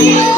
Yeah.